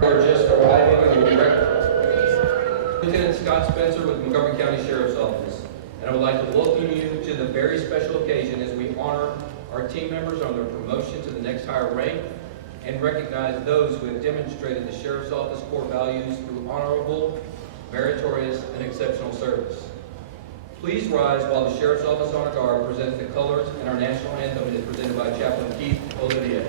We're just arriving in Lieutenant Scott Spencer with Montgomery County Sheriff's Office, and I would like to welcome you to the very special occasion as we honor our team members on their promotion to the next higher rank and recognize those who have demonstrated the Sheriff's Office core values through honorable, meritorious, and exceptional service. Please rise while the Sheriff's Office Honor Guard presents the colors and our national anthem is presented by Chaplain Keith Olivier.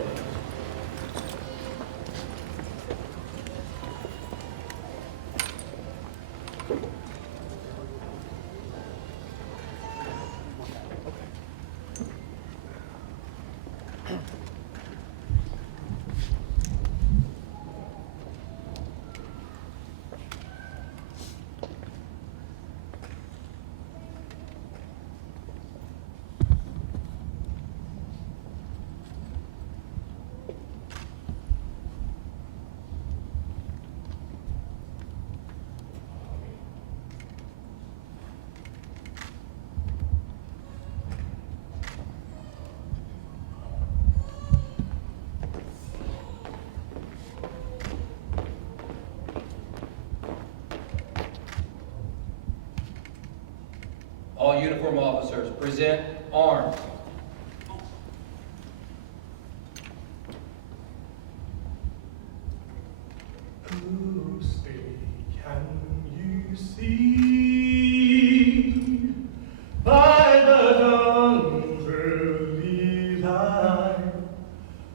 All uniform officers present arms. Who say, can you see by the dawn's early light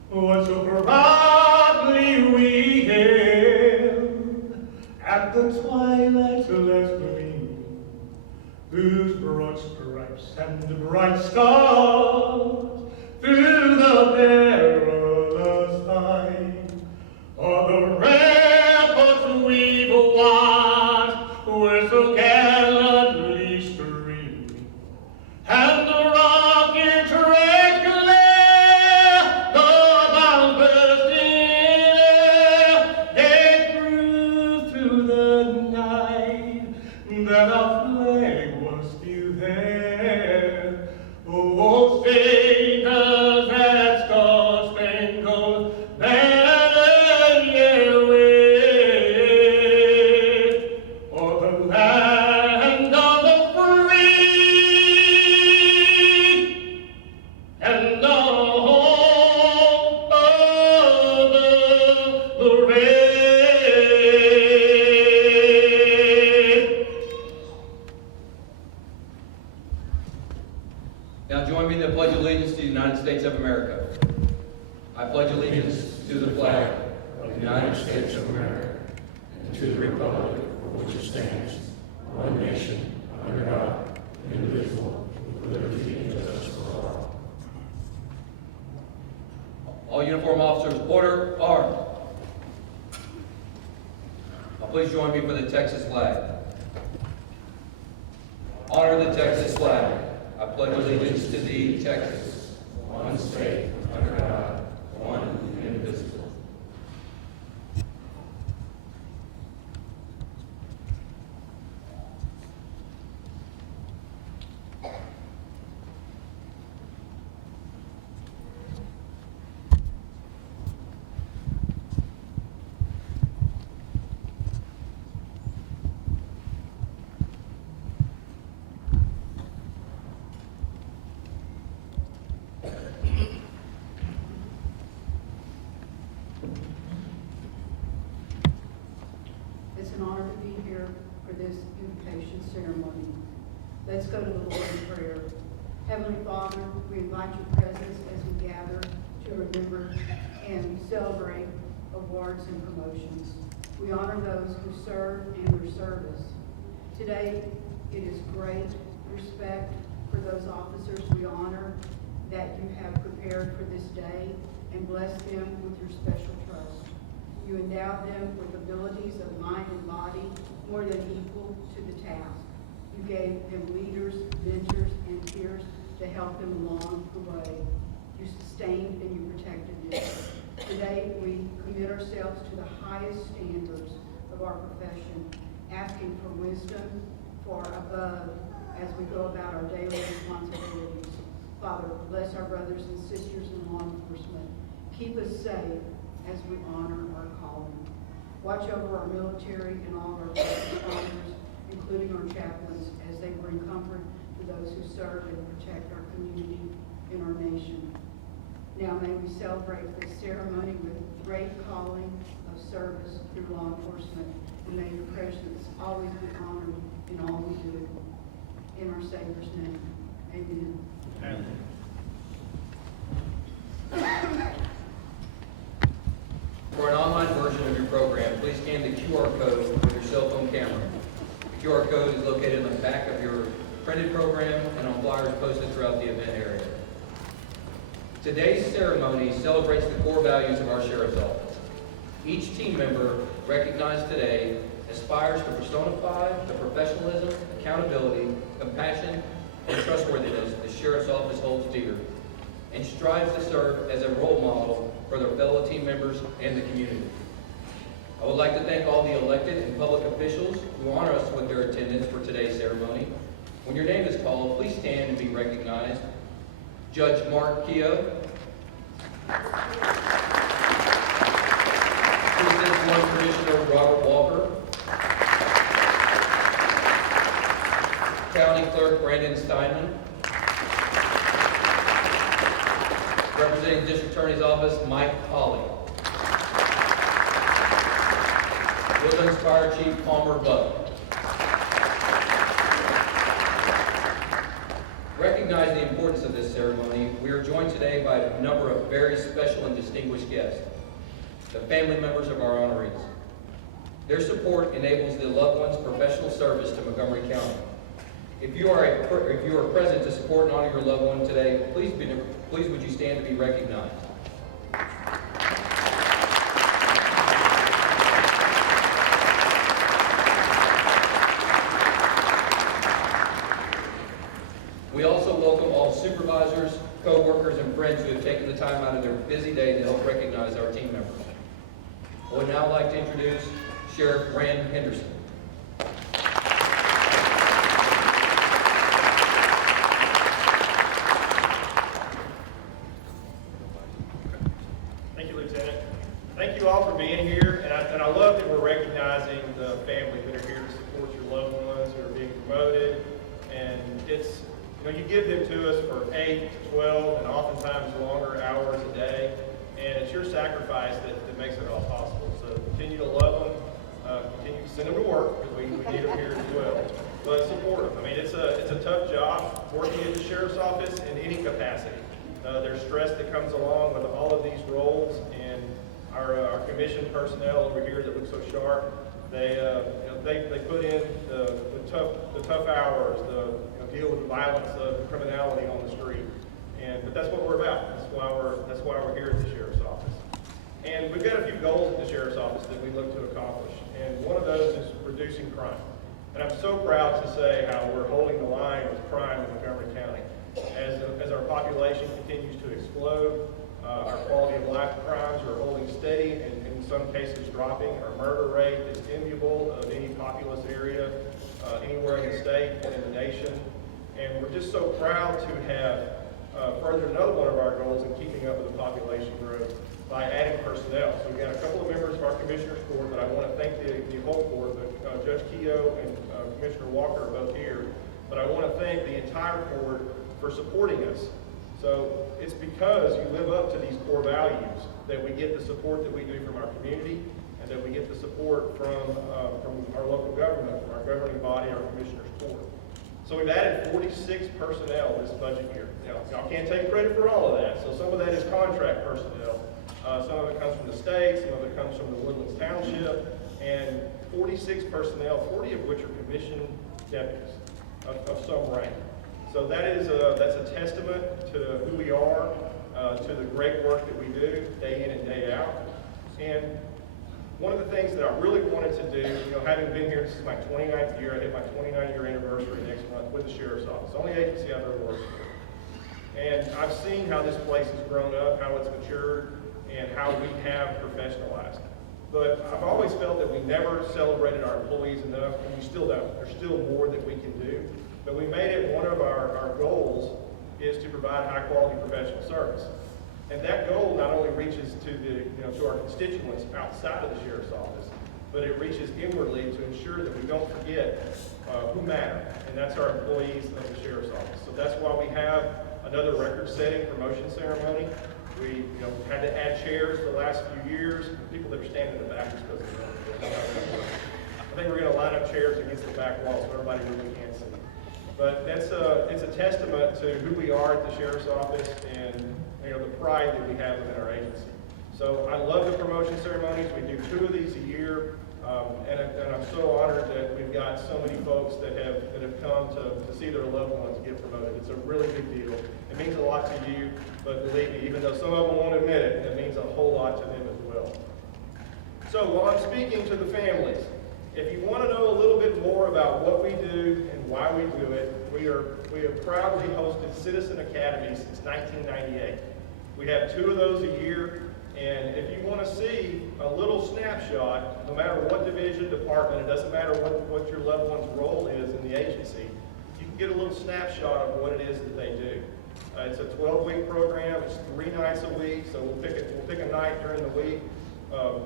what so proudly we hailed at the twilight's last gleam, whose broad stripes and bright stars through the perilous fight o'er the ramparts we've watched were so gallantly streaming, and the rocket rays glare, the bombs burst in air, they grew through the night, that our flag was still there. Oh, status that star-spangled banner yet wave, o'er the land of the free and the home of the brave. Now join me in the Pledge of Allegiance to the United States of America. I pledge allegiance to the flag of the United States of America and to the republic for which it stands, one nation, under God, indivisible, with liberty and justice for all. All uniform officers, order, armed. Now please join me for the Texas flag. Honor the Texas flag. I pledge allegiance to thee, Texas, One state, under God, one indivisible. It's an honor to be here for this invocation ceremony. Let's go to the Lord in prayer. Heavenly Father, we invite your presence as we gather to remember and celebrate awards and promotions. We honor those who serve and their service. Today, it is great respect for those officers we honor that you have prepared for this day, and bless them with your special trust. You endow them with abilities of mind and body more than equal to the task. You gave them leaders, mentors, and peers to help them along the way. You sustained and you protected them. Today, we commit ourselves to the highest standards of our profession, asking for wisdom, for above as we go about our daily responsibilities. Father, bless our brothers and sisters in law enforcement. Keep us safe as we honor our calling. Watch over our military and all of our first responders, including our chaplains, as they bring comfort to those who serve and protect our community and our nation. Now may we celebrate this ceremony with great calling of service through law enforcement, and may your presence always be honored in all we do. In our Savior's name, amen. For an online version of your program, please scan the QR code with your cell phone camera. The QR code is located on the back of your printed program and on flyers posted throughout the event area. Today's ceremony celebrates the core values of our Sheriff's Office. Each team member recognized today aspires to personify the professionalism, accountability, compassion, and trustworthiness the Sheriff's Office holds dear, and strives to serve as a role model for their fellow team members and the community. I would like to thank all the elected and public officials who honor us with their attendance for today's ceremony. When your name is called, please stand and be recognized. Judge Mark Keogh, Precinct 1 Commissioner Robert Walker, County Clerk Brandon Steinman, representing District Attorney's Office Mike Hawley, Woodlands Fire Chief Palmer Buck. Recognize the importance of this ceremony, we are joined today by a number of very special and distinguished guests, the family members of our honorees. Their support enables the loved one's professional service to Montgomery County. If you are present to support and honor your loved one today, please would you stand to be recognized. We also welcome all supervisors, co-workers, and friends who have taken the time out of their busy day to help recognize our team members. I would now like to introduce Sheriff Rand Henderson. Thank you, Lieutenant. Thank you all for being here, and I love that we're recognizing the families that are here to support your loved ones who are being promoted. And it's, you give them to us for 8 to 12 and oftentimes longer hours a day, and it's your sacrifice that makes it all possible. So continue to love them, continue to send them to work, because we need them here as well, but support them. I mean, it's a tough job working at the Sheriff's Office in any capacity. There's stress that comes along with all of these roles, and our commissioned personnel over here that look so sharp, they put in the tough hours, deal with the violence of criminality on the street, but that's what we're about. That's why we're here at the Sheriff's Office. And we've got a few goals at the Sheriff's Office that we look to accomplish, and one of those is reducing crime. And I'm so proud to say how we're holding the line with crime in Montgomery County. As our population continues to explode, our quality of life crimes are holding steady and in some cases dropping. Our murder rate is enviable of any populous area anywhere in the state and in the nation. And we're just so proud to have furthered another one of our goals in keeping up with the population growth by adding personnel. So we've got a couple of members of our Commissioner's Court, but I want to thank the whole Court, but Judge Keogh and Commissioner Walker are both here. But I want to thank the entire Court for supporting us. So it's because you live up to these core values that we get the support that we do from our community, and that we get the support from our local government, from our governing body, our Commissioner's Court. So we've added 46 personnel this budget year. Now, y'all can't take credit for all of that. So some of that is contract personnel. Some of it comes from the state, some of it comes from the Woodlands Township, and 46 personnel, 40 of which are commissioned deputies of some rank. So that's a testament to who we are, to the great work that we do day in and day out. And one of the things that I really wanted to do, having been here, this is my 29th year, I hit my 29-year anniversary next month with the Sheriff's Office, only agency I've ever worked for. And I've seen how this place has grown up, how it's matured, and how we have professionalized. But I've always felt that we never celebrated our employees enough, and we still don't. There's still more that we can do. But we made it one of our goals is to provide high-quality professional service. And that goal not only reaches to our constituents outside of the sheriff's office, but it reaches inwardly to ensure that we don't forget who matter, and that's our employees of the sheriff's office. So that's why we have another record-setting promotion ceremony. We had to add chairs the last few years. People that are standing in the back are supposed to I think we're going to line up chairs against the back wall so everybody really can't see. But it's a testament to who we are at the sheriff's office and the pride that we have within our agency. So I love the promotion ceremonies. We do 2 of these a year, and I'm so honored that we've got so many folks that have come to see their loved ones get promoted. It's a really big deal. It means a lot to you, but believe me, even though some of them won't admit it, it means a whole lot to them as well. So while I'm speaking to the families, if you want to know a little bit more about what we do and why we do it, we have proudly hosted Citizen Academies since 1998. We have 2 of those a year, and if you want to see a little snapshot, no matter what division, department, it doesn't matter what your loved one's role is in the agency, you can get a little snapshot of what it is that they do. It's a 12-week program. It's 3 nights a week, so we'll pick a night during the week.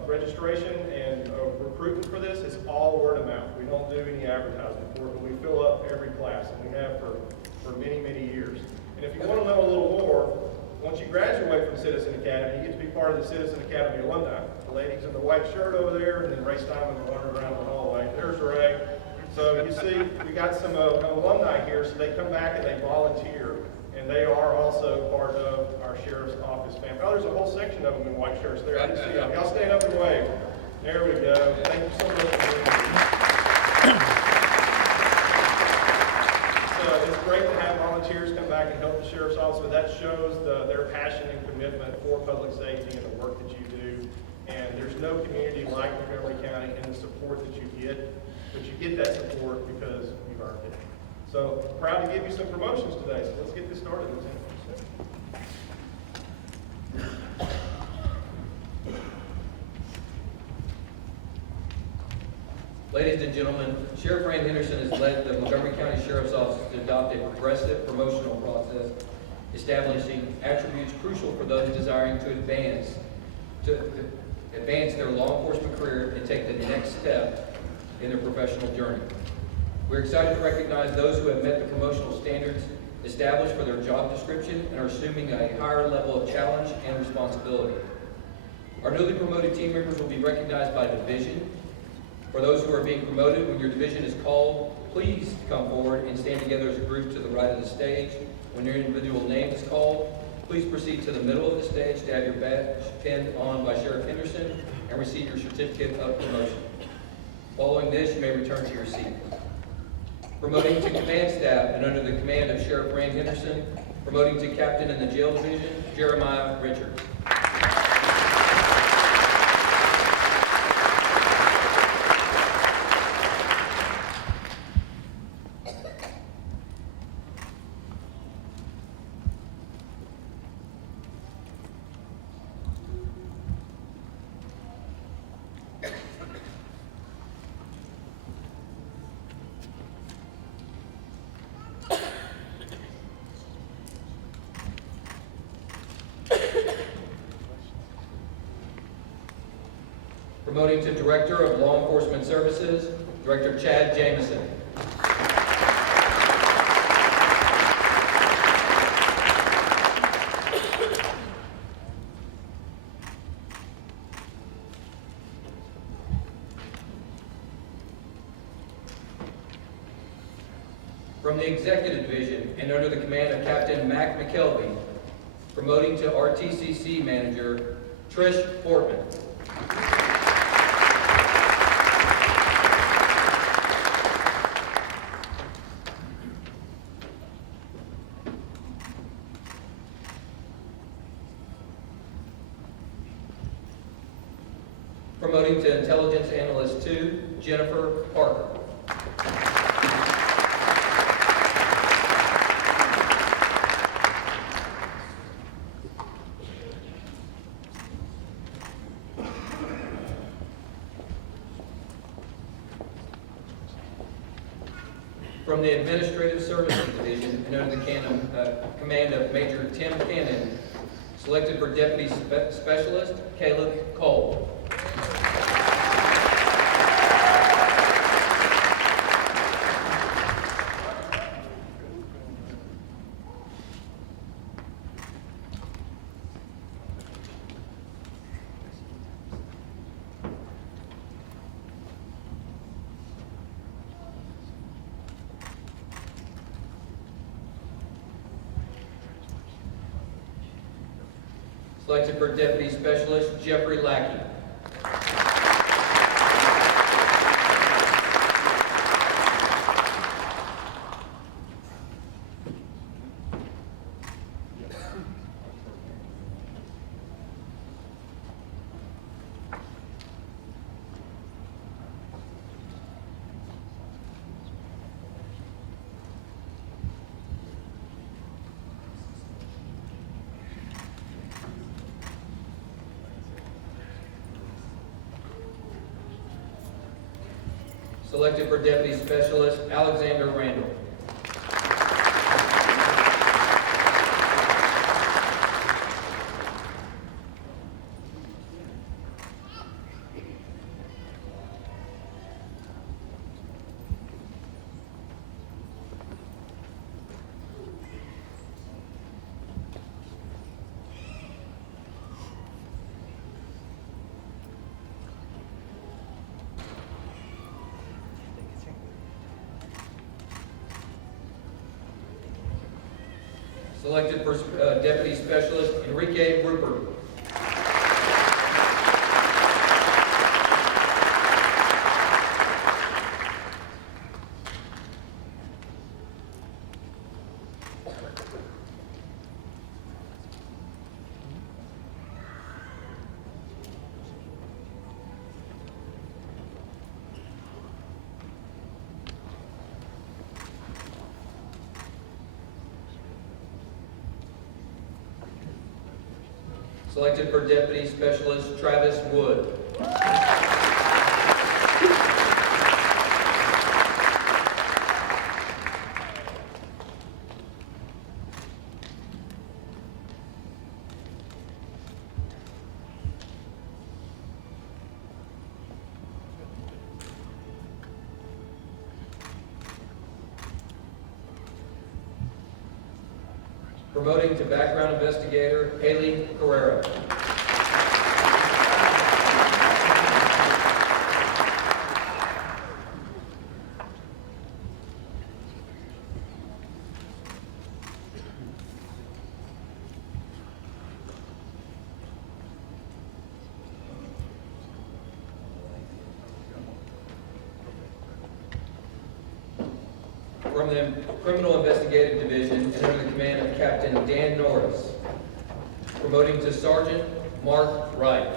Registration and recruitment for this is all word of mouth. We don't do any advertising for it, but we fill up every class, and we have for many, many years. And if you want to know a little more, once you graduate from Citizen Academy, you get to be part of the Citizen Academy alumni. The ladies in the white shirt over there, and then Ray Steinman will wander around the hallway. There's Ray. So you see, we got some alumni here, so they come back and they volunteer. And they are also part of our sheriff's office family. Oh, there's a whole section of them in white shirts there. I didn't see them. Y'all stand up and wave. There we go. Thank you so much for being here. So it's great to have volunteers come back and help the sheriff's office, but that shows their passion and commitment for public safety and the work that you do. And there's no community like Montgomery County and the support that you get, but you get that support because you've earned it. So proud to give you some promotions today. So let's get this started, Lieutenant. Ladies and gentlemen, Sheriff Rand Henderson has led the Montgomery County Sheriff's Office to adopt a progressive promotional process, establishing attributes crucial for those desiring to advance their law enforcement career and take the next step in their professional journey. We're excited to recognize those who have met the promotional standards established for their job description and are assuming a higher level of challenge and responsibility. Our newly promoted team members will be recognized by division. For those who are being promoted, when your division is called, please come forward and stand together as a group to the right of the stage. When your individual name is called, please proceed to the middle of the stage to have your badge pinned on by Sheriff Henderson and receive your certificate of promotion. Following this, you may return to your seat. Promoting to command staff and under the command of Sheriff Rand Henderson, promoting to captain in the jail division, Jeremiah Richards. Promoting to Director of Law Enforcement Services, Director Chad Jameson. From the Executive Division and under the command of Captain Mac McKelvey, promoting to RTCC Manager, Trish Portman. Promoting to Intelligence Analyst 2, Jennifer Parker. From the Administrative Services Division and under the command of Major Tim Cannon, selected for Deputy Specialist, Caleb Cole. Selected for Deputy Specialist, Jeffrey Lackey. Selected for Deputy Specialist, Alexander Randall. Selected for Deputy Specialist, Enrique Rupert. Selected for Deputy Specialist, Travis Wood. Promoting to background investigator, Haley Carrera. From the Criminal Investigative Division and under the command of Captain Dan Norris. Promoting to Sergeant Mark Wright.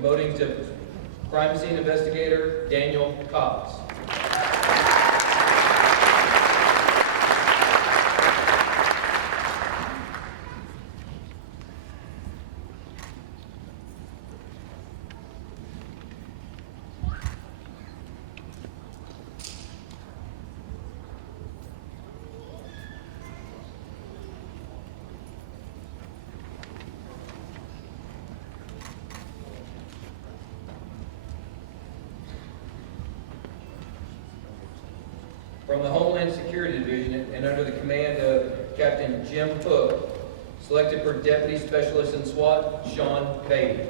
Promoting to crime scene investigator, Daniel Cox. From the Homeland Security Division and under the command of Captain Jim Hook, selected for Deputy Specialist in SWAT, Sean Beatty.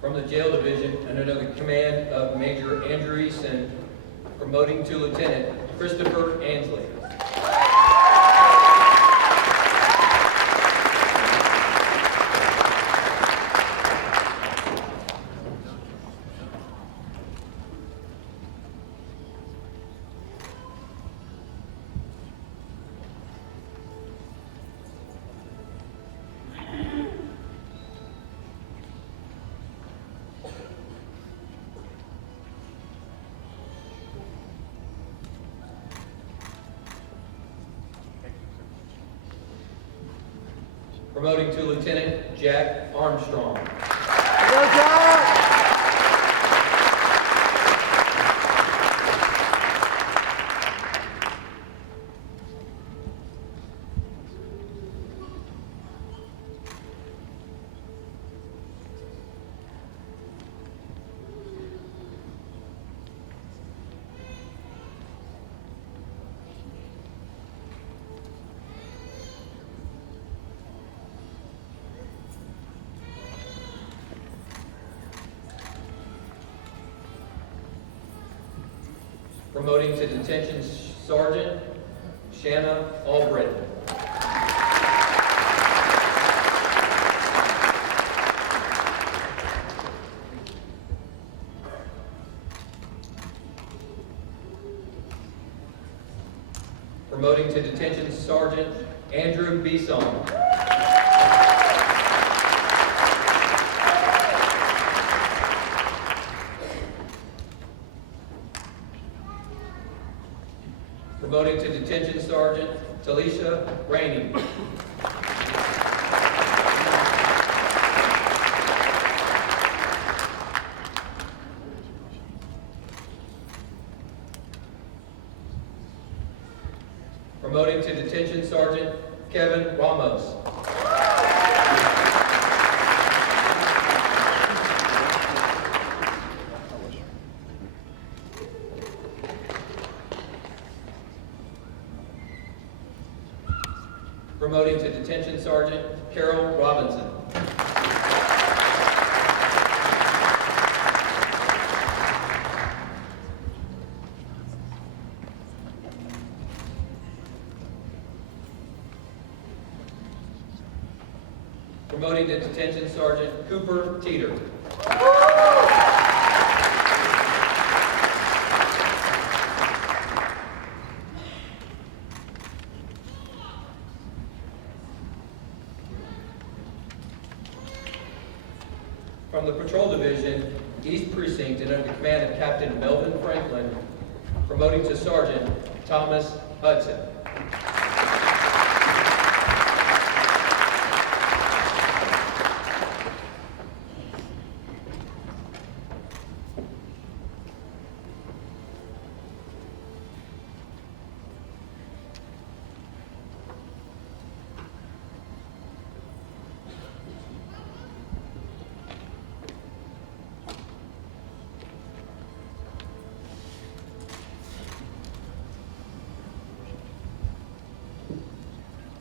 from the jail division under the command of Major Andrew Easton, promoting to Lieutenant Christopher Ansley. Promoting to Lieutenant Jack Armstrong. Promoting to Detention Sergeant Shanna Albritton. Promoting to Detention Sergeant Andrew Bisson. Promoting to Detention Sergeant Talisha Rainey. Promoting to Detention Sergeant Kevin Ramos. Promoting to Detention Sergeant Carol Robinson. Promoting to Detention Sergeant Cooper Teeter. From the Patrol Division, East Precinct, and under the command of Captain Melvin Franklin, promoting to Sergeant Thomas Hudson.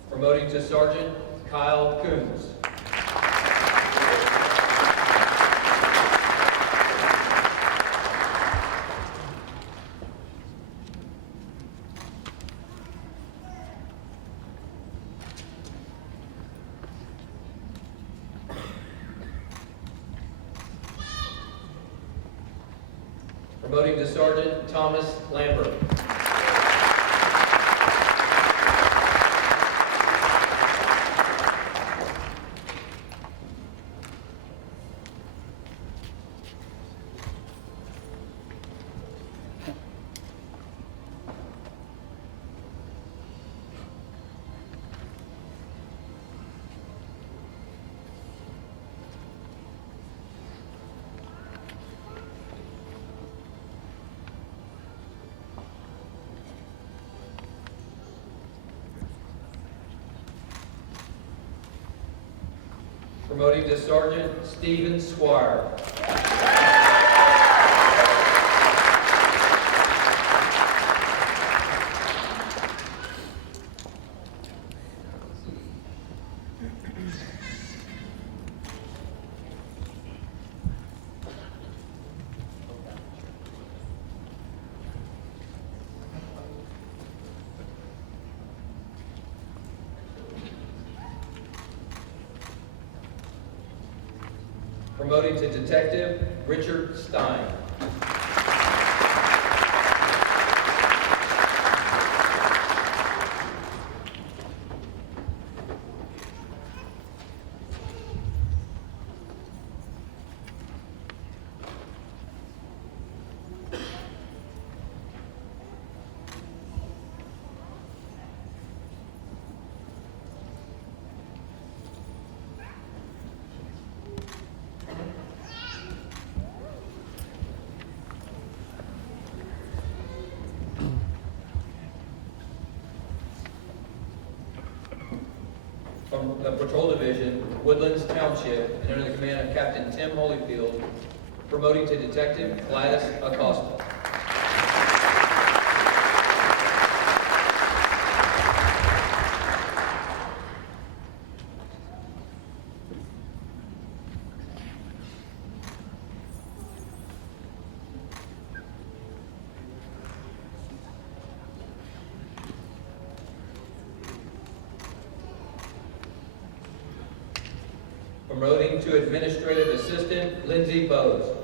Promoting to Sergeant Kyle Coons. Promoting to Sergeant Thomas Lambert. Promoting to Sergeant Stephen Swire. Promoting to Detective Richard Stein. From the Patrol Division, Woodlands Township, and under the command of Captain Tim Holyfield, promoting to Detective Gladys Acosta. Promoting to Administrative Assistant Lindsay Bowes.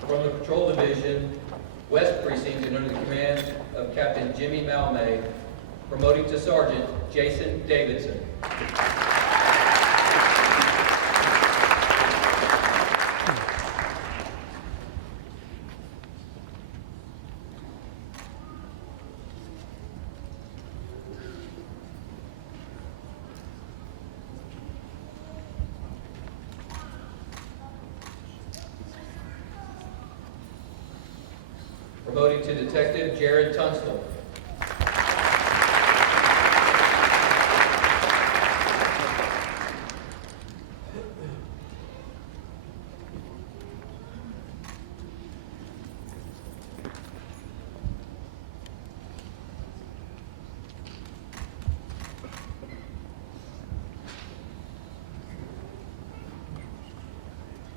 From the Patrol Division, West Precinct, and under the command of Captain Jimmy Malmay, promoting to Sergeant Jason Davidson. Promoting to Detective Jared Tunstall.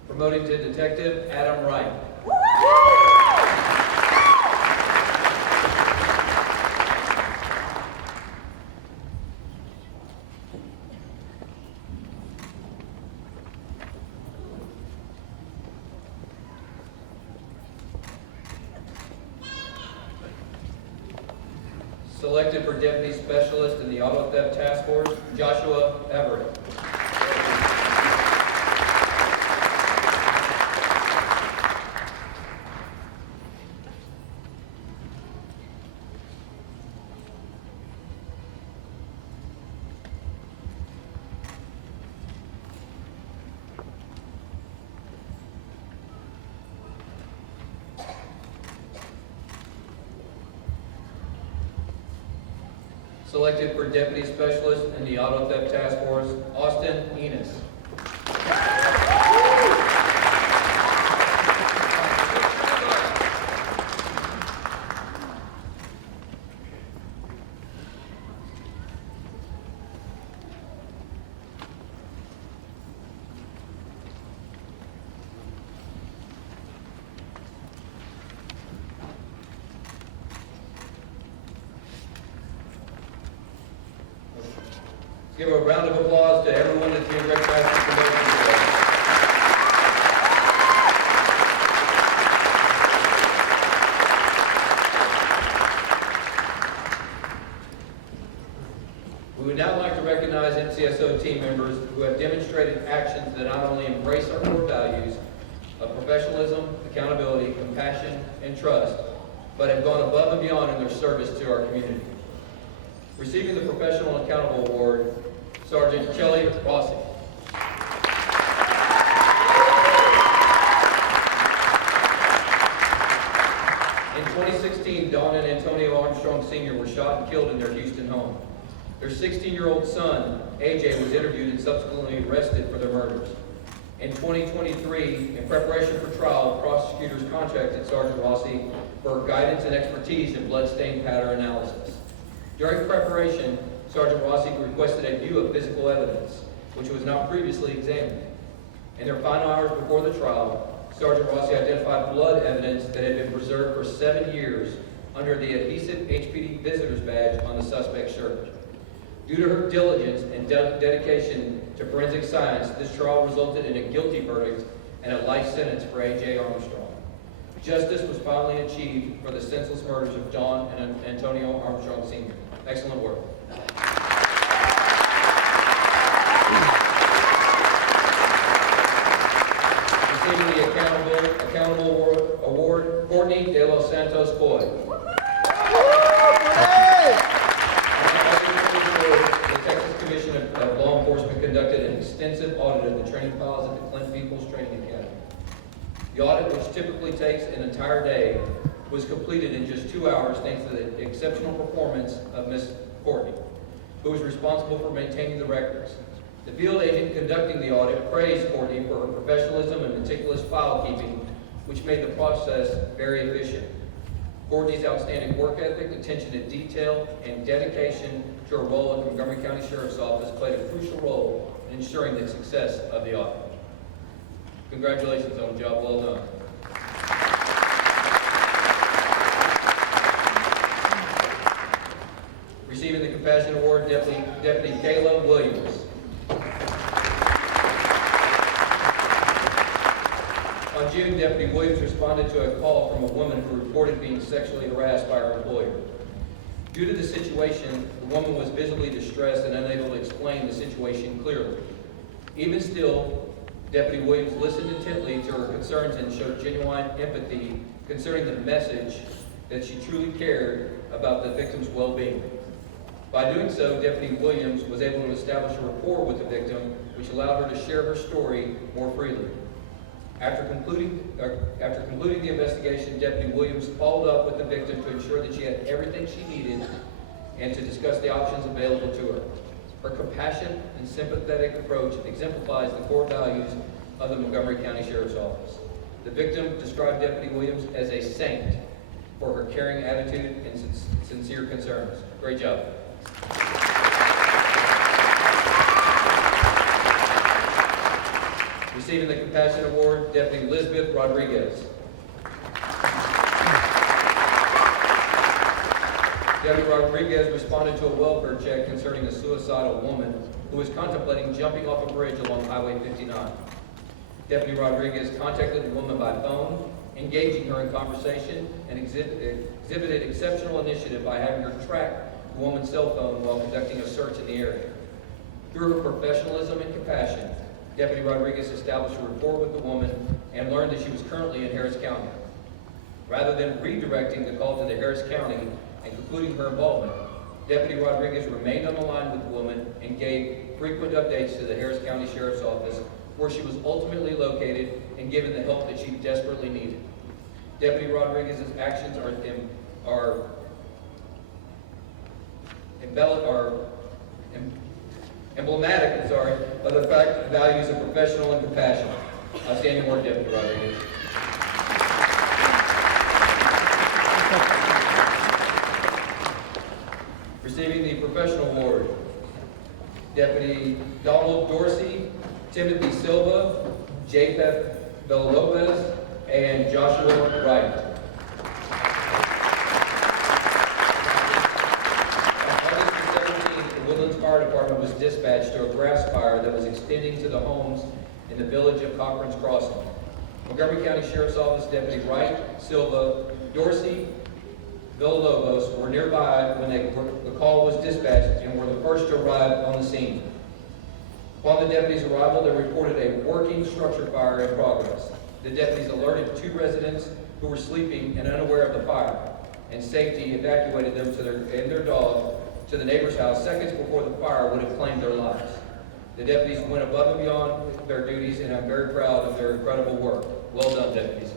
Promoting to Detective Adam Wright. Selected for Deputy Specialist in the Auto Theft Task Force, Joshua Everett. Selected for Deputy Specialist in the Auto Theft Task Force, Austin Enos. Give a round of applause to everyone that's being recognized for promotion today. We would now like to recognize MCSO team members who have demonstrated actions that not only embrace our core values of professionalism, accountability, compassion, and trust, but have gone above and beyond in their service to our community. Receiving the Professional and Accountable Award, Sergeant Kelly Rossi. In 2016, Dawn and Antonio Armstrong Sr. were shot and killed in their Houston home. Their 16-year-old son, AJ, was interviewed and subsequently arrested for their murders. In 2023, in preparation for trial, prosecutors contracted Sergeant Rossi for guidance and expertise in bloodstain pattern analysis. During preparation, Sergeant Rossi requested a view of physical evidence, which was not previously examined. In their final hours before the trial, Sergeant Rossi identified blood evidence that had been preserved for 7 years under the adhesive HPD visitor's badge on the suspect's shirt. Due to her diligence and dedication to forensic science, this trial resulted in a guilty verdict and a life sentence for A.J. Armstrong. Justice was finally achieved for the senseless murders of John and Antonio Armstrong Sr. Excellent work. Receiving the Accountable Award, Courtney De Los Santos Coy. The Texas Commission of Law Enforcement conducted an extensive audit of the training files at the Clint Peoples Training Academy. The audit, which typically takes an entire day, was completed in just 2 hours thanks to the exceptional performance of Ms. Courtney, who was responsible for maintaining the records. The field agent conducting the audit praised Courtney for her professionalism and meticulous file keeping, which made the process very efficient. Courtney's outstanding work ethic, attention to detail, and dedication to her role at the Montgomery County Sheriff's Office played a crucial role in ensuring the success of the audit. Congratulations on a job well done. Receiving the Compassion Award, Deputy Kayla Williams. On June, Deputy Williams responded to a call from a woman who reported being sexually harassed by her employer. Due to the situation, the woman was visibly distressed and unable to explain the situation clearly. Even still, Deputy Williams listened intently to her concerns and showed genuine empathy concerning the message that she truly cared about the victim's well-being. By doing so, Deputy Williams was able to establish a rapport with the victim, which allowed her to share her story more freely. After concluding the investigation, Deputy Williams followed up with the victim to ensure that she had everything she needed and to discuss the options available to her. Her compassionate and sympathetic approach exemplifies the core values of the Montgomery County Sheriff's Office. The victim described Deputy Williams as a saint for her caring attitude and sincere concerns. Great job. Receiving the Compassion Award, Deputy Elizabeth Rodriguez. Deputy Rodriguez responded to a welfare check concerning a suicidal woman who was contemplating jumping off a bridge along Highway 59. Deputy Rodriguez contacted the woman by phone, engaging her in conversation, and exhibited exceptional initiative by having her track the woman's cell phone while conducting a search in the area. Through her professionalism and compassion, Deputy Rodriguez established a rapport with the woman and learned that she was currently in Harris County. Rather than redirecting the call to the Harris County and concluding her involvement, Deputy Rodriguez remained on the line with the woman and gave frequent updates to the Harris County Sheriff's Office, where she was ultimately located and given the help that she desperately needed. Deputy Rodriguez's actions are emblematic of the values of professional and compassion. Outstanding work, Deputy Rodriguez. Receiving the Professional Award, Deputy Donald Dorsey, Timothy Silva, Japheth Villalobos, and Joshua Wright. On August 17th, the Woodlands Fire Department was dispatched to a grass fire that was extending to the homes in the village of Cochran's Crossing. Montgomery County Sheriff's Office Deputy Wright, Silva, Dorsey, Villalobos were nearby when the call was dispatched and were the first to arrive on the scene. Upon the deputies' arrival, they reported a working structure fire in progress. The deputies alerted 2 residents who were sleeping and unaware of the fire, and safety evacuated them and their dog to the neighbor's house seconds before the fire would have claimed their lives. The deputies went above and beyond their duties, and I'm very proud of their incredible work. Well done, deputies.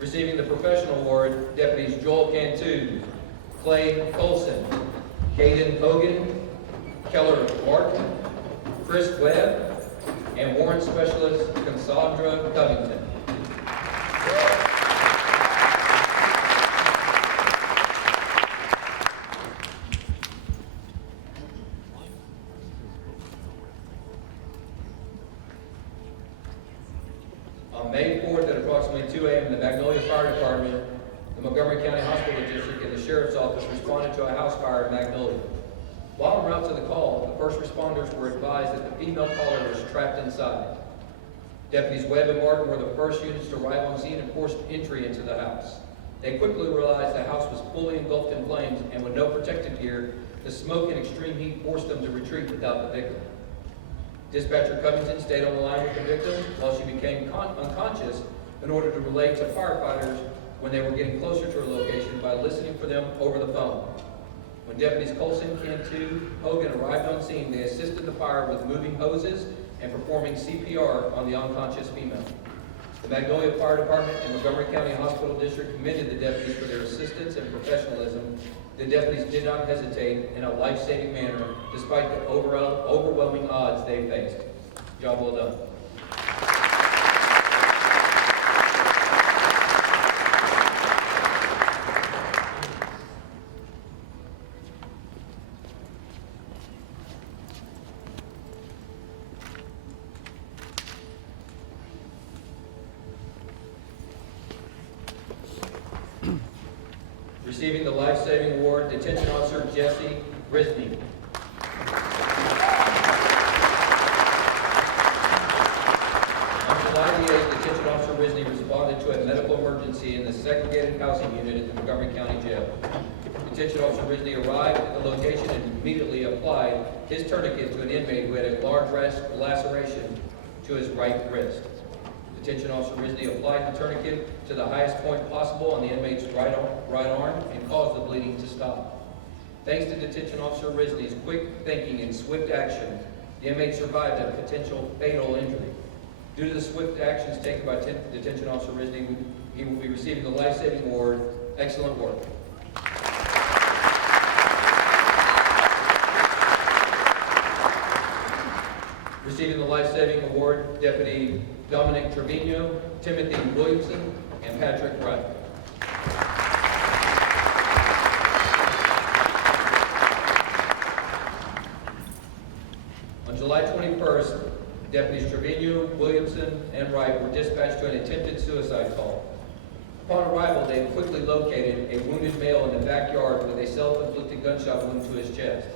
Receiving the Professional Award, Deputies Joel Cantu, Clay Colson, Caden Hogan, Keller Martin, Chris Webb, and Warrant Specialist Cassandra Covington. Department, the Montgomery County Hospital District, and the Sheriff's Office responded to a house fire in Magnolia. While en route to the call, the first responders were advised that the female caller was trapped inside. Deputies Webb and Martin were the first units to arrive on scene and forced entry into the house. They quickly realized the house was fully engulfed in flames, and with no protective gear, the smoke and extreme heat forced them to retreat without the victim. Dispatcher Covington stayed on the line with the victim while she became unconscious in order to relay to firefighters when they were getting closer to her location by listening for them over the phone. When deputies Colson, Cantu, Hogan arrived on scene, they assisted the fire with moving hoses and performing CPR on the unconscious female. The Magnolia Fire Department and Montgomery County Hospital District commended the deputies for their assistance and professionalism. The deputies did not hesitate in a life-saving manner despite the overwhelming odds they faced. Job well done. Receiving the life-saving award, Detention Officer Jesse Risney. On July the 8th, Detention Officer Risney responded to a medical emergency in the segregated housing unit at the Montgomery County Jail. Detention Officer Risney arrived at the location and immediately applied his tourniquet to an inmate who had a large laceration to his right wrist. Detention Officer Risney applied the tourniquet to the highest point possible on the inmate's right arm and caused the bleeding to stop. Thanks to Detention Officer Risney's quick thinking and swift action, the inmate survived a potential fatal injury. Due to the swift actions taken by Detention Officer Risney, he will be receiving the life-saving award. Excellent work. Receiving the life-saving award, Deputy Dominic Trevino, Timothy Williamson, and Patrick Wright. On July 21st, Deputies Trevino, Williamson, and Wright were dispatched to an attempted suicide call. Upon arrival, they quickly located a wounded male in the backyard with a self-inflicted gunshot wound to his chest.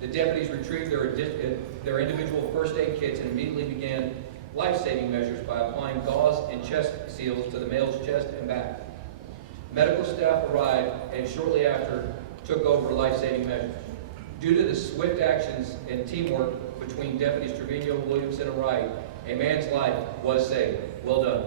The deputies retrieved their individual first aid kits and immediately began life-saving measures by applying gauze and chest seals to the male's chest and back. Medical staff arrived and shortly after took over life-saving measures. Due to the swift actions and teamwork between Deputies Trevino, Williamson, and Wright, a man's life was saved. Well done.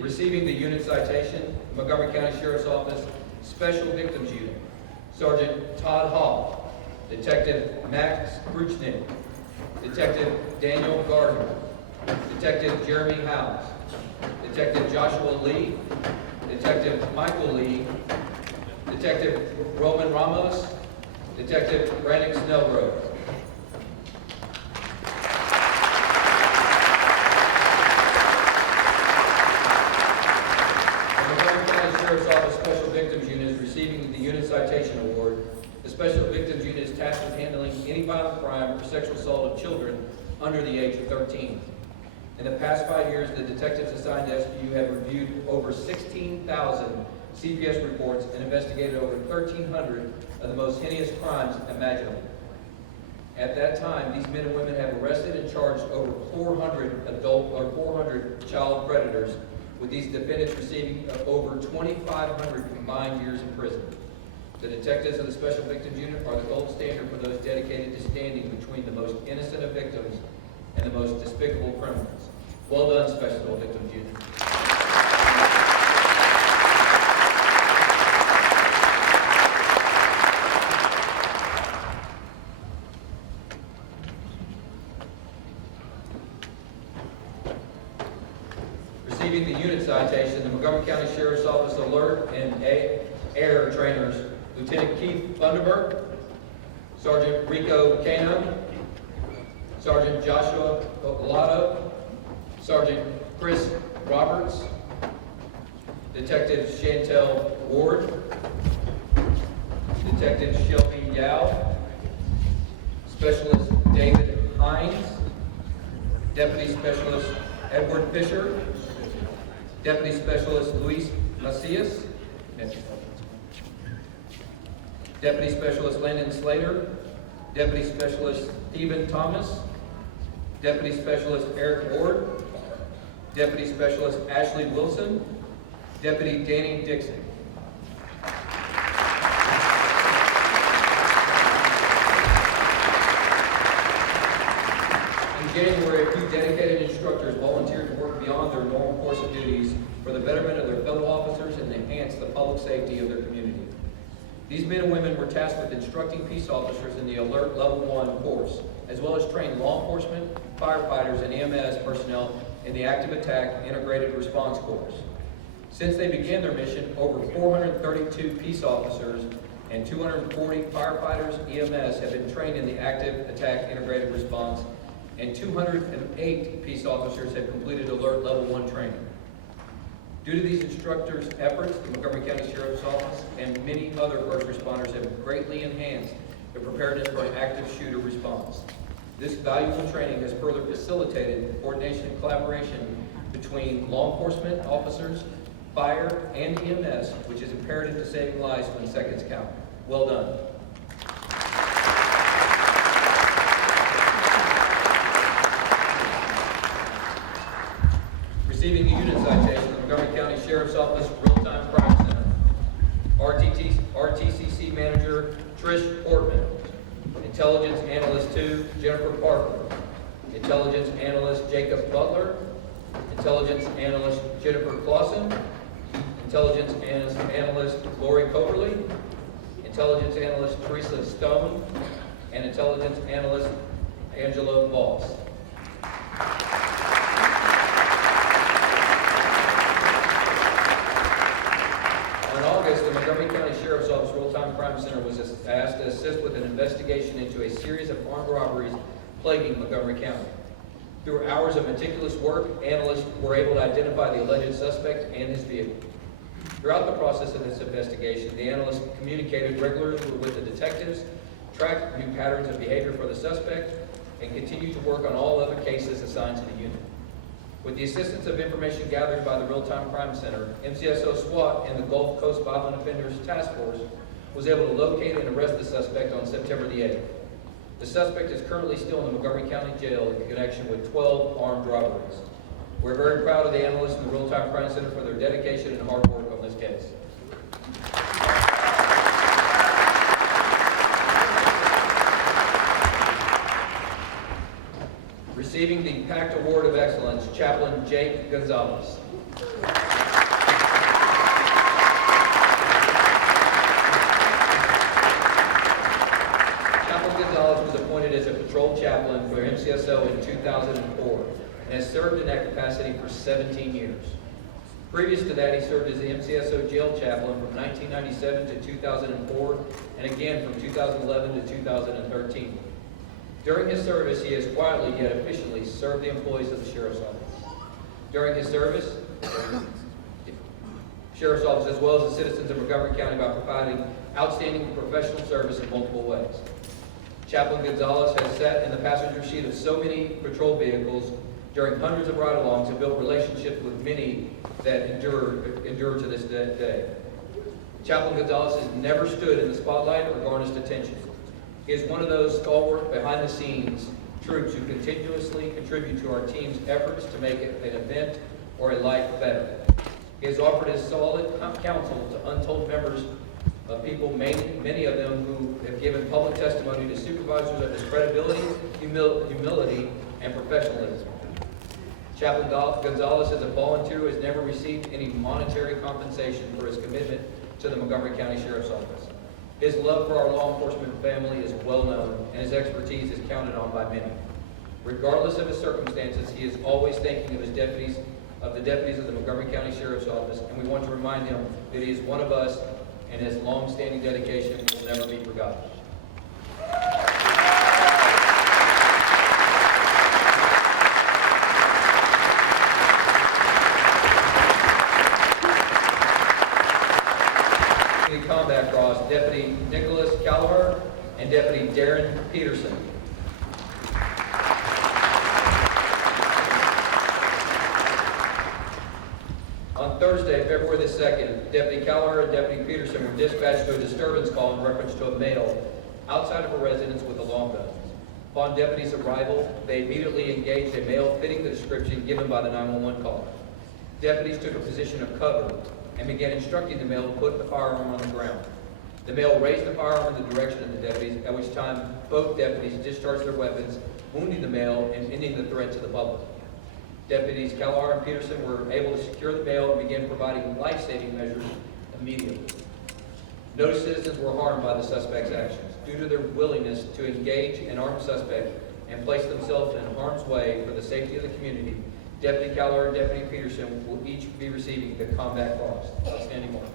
Receiving the unit citation, Montgomery County Sheriff's Office, Special Victims Unit, Sergeant Todd Hall, Detective Max Kruchnick, Detective Daniel Gardner, Detective Jeremy Howes, Detective Joshua Lee, Detective Michael Lee, Detective Roman Ramos, Detective Brandon Snellgrove. Citation Award. The Special Victims Unit is tasked with handling any violent crime or sexual assault of children under the age of 13. In the past 5 years, the detectives assigned to SVU have reviewed over 16,000 CPS reports and investigated over 1,300 of the most heinous crimes imaginable. At that time, these men and women have arrested and charged over 400 child predators, with these defendants receiving over 2,500 combined years in prison. The detectives of the Special Victims Unit are the gold standard for those dedicated to standing between the most innocent of victims and the most despicable criminals. Well done, Special Victims Unit. Receiving the unit citation, the Montgomery County Sheriff's Office Alert and Air Trainers, Lieutenant Keith Thunderberg, Sergeant Rico Cano, Sergeant Joshua Olato, Sergeant Chris Roberts, Detective Chantel Ward, Detective Shelby Yao, Specialist David Hines, Deputy Specialist Edward Fisher, Deputy Specialist Luis Macias, Deputy Specialist Landon Slater, Deputy Specialist Stephen Thomas, Deputy Specialist Eric Ward, Deputy Specialist Ashley Wilson, Deputy Danny Dixon. In January, a few dedicated instructors volunteered to work beyond their normal course of duties for the betterment of their fellow officers and to enhance the public safety of their community. These men and women were tasked with instructing peace officers in the Alert Level 1 course, as well as train law enforcement, firefighters, and EMS personnel in the Active Attack Integrated Response Course. Since they began their mission, over 432 peace officers and 240 firefighters, EMS have been trained in the Active Attack Integrated Response, and 208 peace officers have completed Alert Level 1 training. Due to these instructors' efforts, the Montgomery County Sheriff's Office and many other first responders have greatly enhanced their preparedness for an active shooter response. This valuable training has further facilitated the coordination and collaboration between law enforcement officers, fire, and EMS, which is imperative to saving lives when seconds count. Well done. Receiving a unit citation, the Montgomery County Sheriff's Office Real-Time Crime Center. RTCC Manager Trish Portman. Intelligence Analyst 2, Jennifer Parker. Intelligence Analyst Jacob Butler. Intelligence Analyst Jennifer Clausen. Intelligence Analyst Lori Coverly. Intelligence Analyst Teresa Stone. And Intelligence Analyst Angela Voss. In August, the Montgomery County Sheriff's Office Real-Time Crime Center was asked to assist with an investigation into a series of armed robberies plaguing Montgomery County. Through hours of meticulous work, analysts were able to identify the alleged suspect and his vehicle. Throughout the process of this investigation, the analysts communicated regularly with the detectives, tracked new patterns of behavior for the suspect, and continued to work on all other cases assigned to the unit. With the assistance of information gathered by the Real-Time Crime Center, MCSO SWAT and the Gulf Coast Violent Offenders Task Force was able to locate and arrest the suspect on September the 8th. The suspect is currently still in the Montgomery County Jail in connection with 12 armed robberies. We're very proud of the analysts in the Real-Time Crime Center for their dedication and hard work on this case. Receiving the PACT Award of Excellence, Chaplain Jake Gonzalez. Chaplain Gonzalez was appointed as a patrol chaplain for MCSO in 2004 and has served in that capacity for 17 years. Previous to that, he served as the MCSO jail chaplain from 1997 to 2004 and again from 2011 to 2013. During his service, he has quietly yet efficiently served the employees of the Sheriff's Office. During his service, Sheriff's Office, as well as the citizens of Montgomery County, by providing outstanding professional service in multiple ways. Chaplain Gonzalez has sat in the passenger seat of so many patrol vehicles during hundreds of ride-alongs and built relationships with many that endure to this day. Chaplain Gonzalez has never stood in the spotlight or garnished attention. He is one of those stalwart, behind-the-scenes troops who continuously contribute to our team's efforts to make an event or a life better. He has offered his solid counsel to untold members of people, many of them who have given public testimony to supervisors of his credibility, humility, and professionalism. Chaplain Gonzalez is a volunteer who has never received any monetary compensation for his commitment to the Montgomery County Sheriff's Office. His love for our law enforcement family is well known, and his expertise is counted on by many. Regardless of his circumstances, he is always thinking of the deputies of the Montgomery County Sheriff's Office, and we want to remind him that he is one of us, and his long-standing dedication will never be forgotten. and Deputy Darren Peterson. On Thursday, February the 2nd, Deputy Callagher and Deputy Peterson were dispatched to a disturbance call in reference to a male outside of a residence with a long gun. Upon deputies' arrival, they immediately engaged a male fitting the description given by the 911 caller. Deputies took a position of cover and began instructing the male to put the firearm on the ground. The male raised the firearm in the direction of the deputies, at which time both deputies discharged their weapons, wounding the male and ending the threat to the public. Deputies Callagher and Peterson were able to secure the male and begin providing life-saving measures immediately. No citizens were harmed by the suspect's actions. Due to their willingness to engage an armed suspect and place themselves in harm's way for the safety of the community, Deputy Callagher and Deputy Peterson will each be receiving the Combat Cross. Outstanding honor.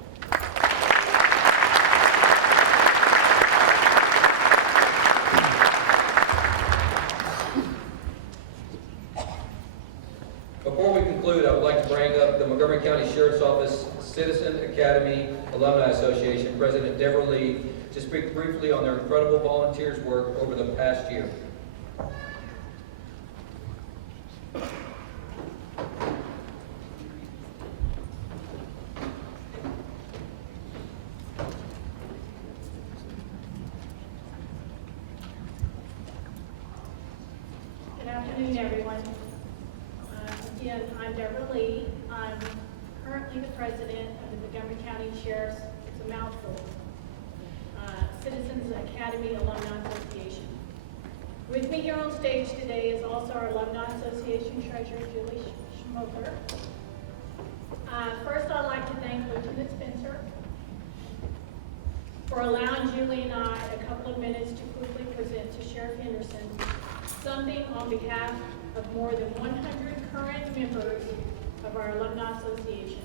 Before we conclude, I would like to bring up the Montgomery County Sheriff's Office Citizen Academy Alumni Association President Deborah Lee to speak briefly on their incredible volunteers' work over the past year. Good afternoon, everyone. Again, I'm Deborah Lee. I'm currently the president of the Montgomery County Sheriff's, it's a mouthful, Citizens Academy Alumni Association. With me here on stage today is also our Alumni Association Treasurer, Julie Schmoker. First, I'd like to thank Lieutenant Spencer for allowing Julie and I a couple of minutes to quickly present to Sheriff Henderson something on behalf of more than 100 current members of our Alumni Association.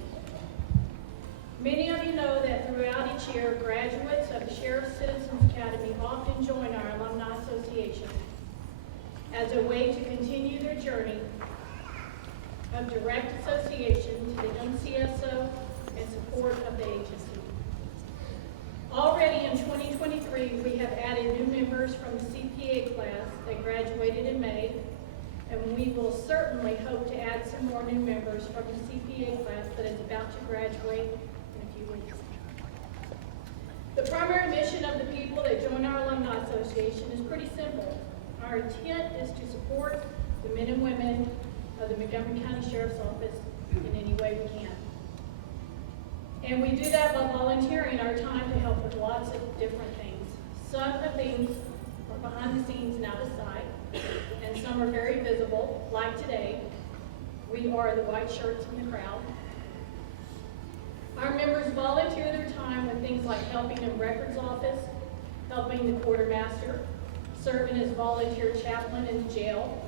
Many of you know that throughout each year, graduates of the Sheriff's Citizens Academy often join our Alumni Association as a way to continue their journey of direct association to the MCSO and support of the agency. Already in 2023, we have added new members from the CPA class that graduated in May, and we will certainly hope to add some more new members from the CPA class that is about to graduate in a few weeks. The primary mission of the people that join our Alumni Association is pretty simple. Our intent is to support the men and women of the Montgomery County Sheriff's Office in any way we can. And we do that by volunteering our time to help with lots of different things. Some of things are behind the scenes and out of sight, and some are very visible, like today. We are the white shirts in the crowd. Our members volunteer their time with things like helping in records office, helping the quartermaster, serving as volunteer chaplain in the jail,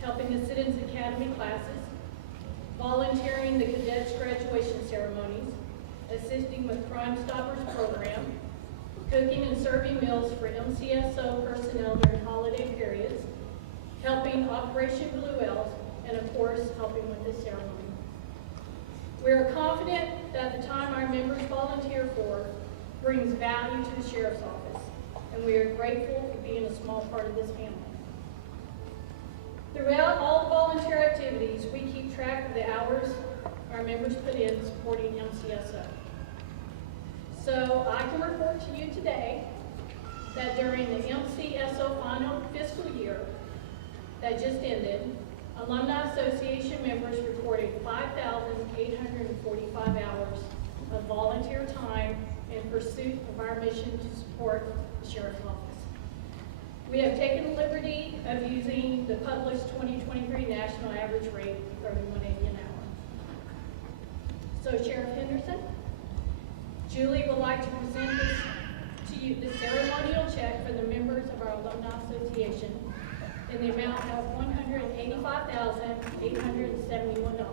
helping the Citizens Academy classes, volunteering the cadets graduation ceremonies, assisting with Crime Stoppers program, cooking and serving meals for MCSO personnel during holiday periods, helping Operation Blue Elf, and of course, helping with this ceremony. We are confident that the time our members volunteer for brings value to the Sheriff's Office, and we are grateful for being a small part of this family. Throughout all the volunteer activities, we keep track of the hours our members put in supporting MCSO. So I can report to you today that during the MCSO final fiscal year that just ended, Alumni Association members reported 5,845 hours of volunteer time in pursuit of our mission to support the Sheriff's Office. We have taken the liberty of using the published 2023 national average rate of $31.80 an hour. So Sheriff Henderson, Julie would like to present this to you, the ceremonial check for the members of our Alumni Association in the amount of $185,871.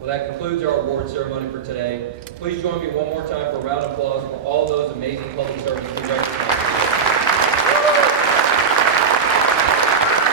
Well, that concludes our award ceremony for today. Please join me one more time for a round of applause for all those amazing public servants we recognize.